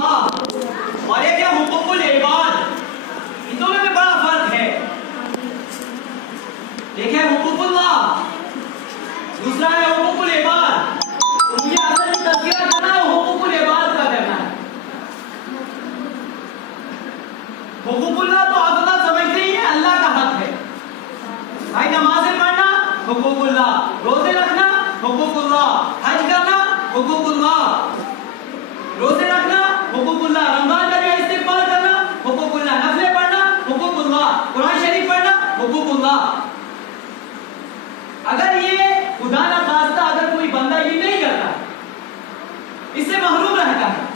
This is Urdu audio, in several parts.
اللہ اور ایک ہے حقوق العباد. ان دونوں میں بڑا فرق ہے. ایک ہے حقوق اللہ, دوسرا ہے حقوق العباد. تو مجھے اصل میں تذکرہ کرنا ہے حقوق العباد کا کرنا ہے. حقوق اللہ تو آپ اللہ سمجھتے ہی ہیں اللہ کا حق ہے. بھائی نمازیں پڑھنا حقوق اللہ, روزے رکھنا حقوق اللہ, حج کرنا حقوق اللہ, روزے رکھنا حقوق اللہ, رمضان کا جو استغفار کرنا حقوق اللہ, نفلیں پڑھنا حقوق اللہ, قرآن شریف پڑھنا حقوق اللہ. اگر یہ خدا نہ خواستہ اگر کوئی بندہ یہ نہیں کرتا, اس سے محروم رہتا ہے,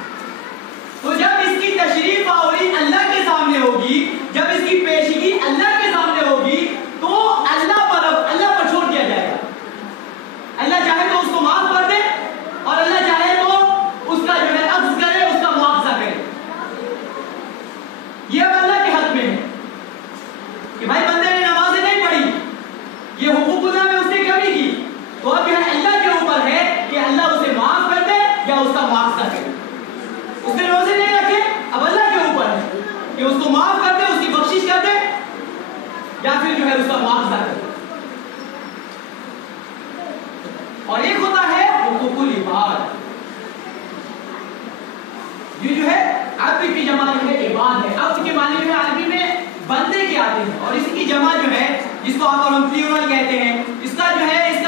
تو جب اس کی تشریف آوری اللہ کے سامنے ہوگی, جب اس کی پیشگی اللہ کے سامنے ہوگی, تو اللہ پر چھوڑ دیا جائے گا. اللہ چاہے تو اس کو معاف کر دے اور اللہ چاہے تو اس کا جو ہے عفو کرے, اس کا معاوضہ کرے. یہ اب اللہ کے حق میں ہے کہ بھائی بندے نے نمازیں نہیں پڑھی, یہ حقوق اللہ میں اس نے کمی کی, تو اب یہ اللہ کے اوپر ہے کہ اللہ اسے معاف کر دے یا اس کا معاوضہ کرے. اس نے روزے نہیں رکھے, اب اللہ کے اوپر ہے کہ اس کو معاف کر دے, اس کی بخشش کر دے یا پھر جو ہے اس کا معاوضہ کرے. اور ایک ہوتا ہے حقوق العباد, یہ جو ہے عبد کی جمع جو ہے عباد ہے. عبد کے معنی جو ہے عربی میں بندے کے آتے ہیں, اور اس کی جمع جو ہے جس کو آپ اور ہم پلیورل کہتے ہیں, اس کا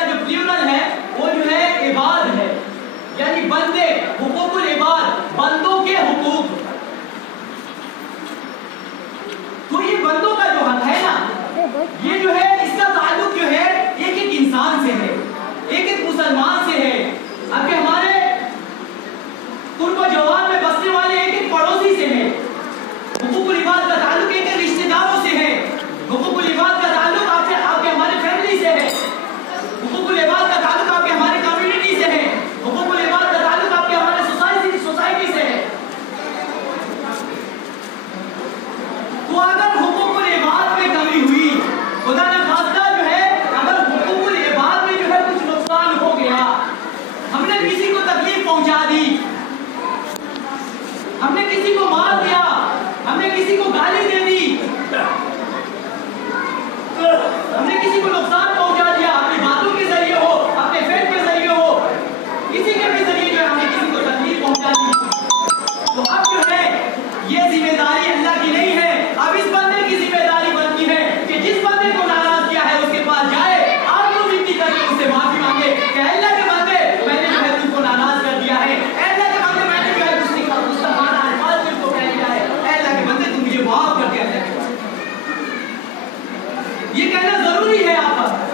جو پلیورل ہے وہ جو ہے عباد ہے, یعنی بندے. حقوق العباد بندوں کے حقوق. تو یہ بندوں کا جو حق ہے نا, یہ جو ہے اس کا تعلق جو ہے ایک ایک انسان سے ہے, ایک ایک مسلمان سے ہے. اب ہمارے قرب و جوار میں بسنے والے ایک ایک پڑوسی سے ہے. حقوق العباد کا تعلق ایک ایک رشتہ داروں سے ہے. حقوق العباد کا تعلق آپ کے ہمارے فیملی سے ہے. حقوق العباد کا تعلق آپ کے ہمارے کمیونٹی سے ہے. حقوق العباد کا تعلق آپ کے ہمارے سوسائٹی سے ہے. تو اگر حقوق العباد میں کمی ہوئی, خدا نہ خواستہ جو ہے اگر حقوق العباد میں جو ہے کچھ نقصان ہو گیا, ہم نے کسی کو تکلیف پہنچا دی, ہم نے کسی کو مار دیا, ہم نے کسی کو گالی دے دی, ہم نے کسی کو نقصان پہنچا دیا, اپنی باتوں کے ذریعے ہو, اپنے فیل کے ذریعے ہو, کسی کے بھی ذریعے جو ہے ہم نے کسی کو تکلیف پہنچا دی, تو اب جو ہے یہ ذمہ داری اللہ کی نہیں ہے. اب اس بندے کی ذمہ داری بنتی ہے کہ جس بندے کو ناراض کیا ہے اس کے پاس جائے, آپ کو ونتی کر کے اس سے معافی مانگے کہ اللہ کے بندے میں نے جو ہے تم کو ناراض کر دیا ہے, اللہ کے بندے میں نے جو ہے مستفانہ الفاظ تم کو کہہ دیا ہے, اللہ کے بندے تم مجھے معاف کر دیا. یہ کہنا ضروری ہے آپ پر.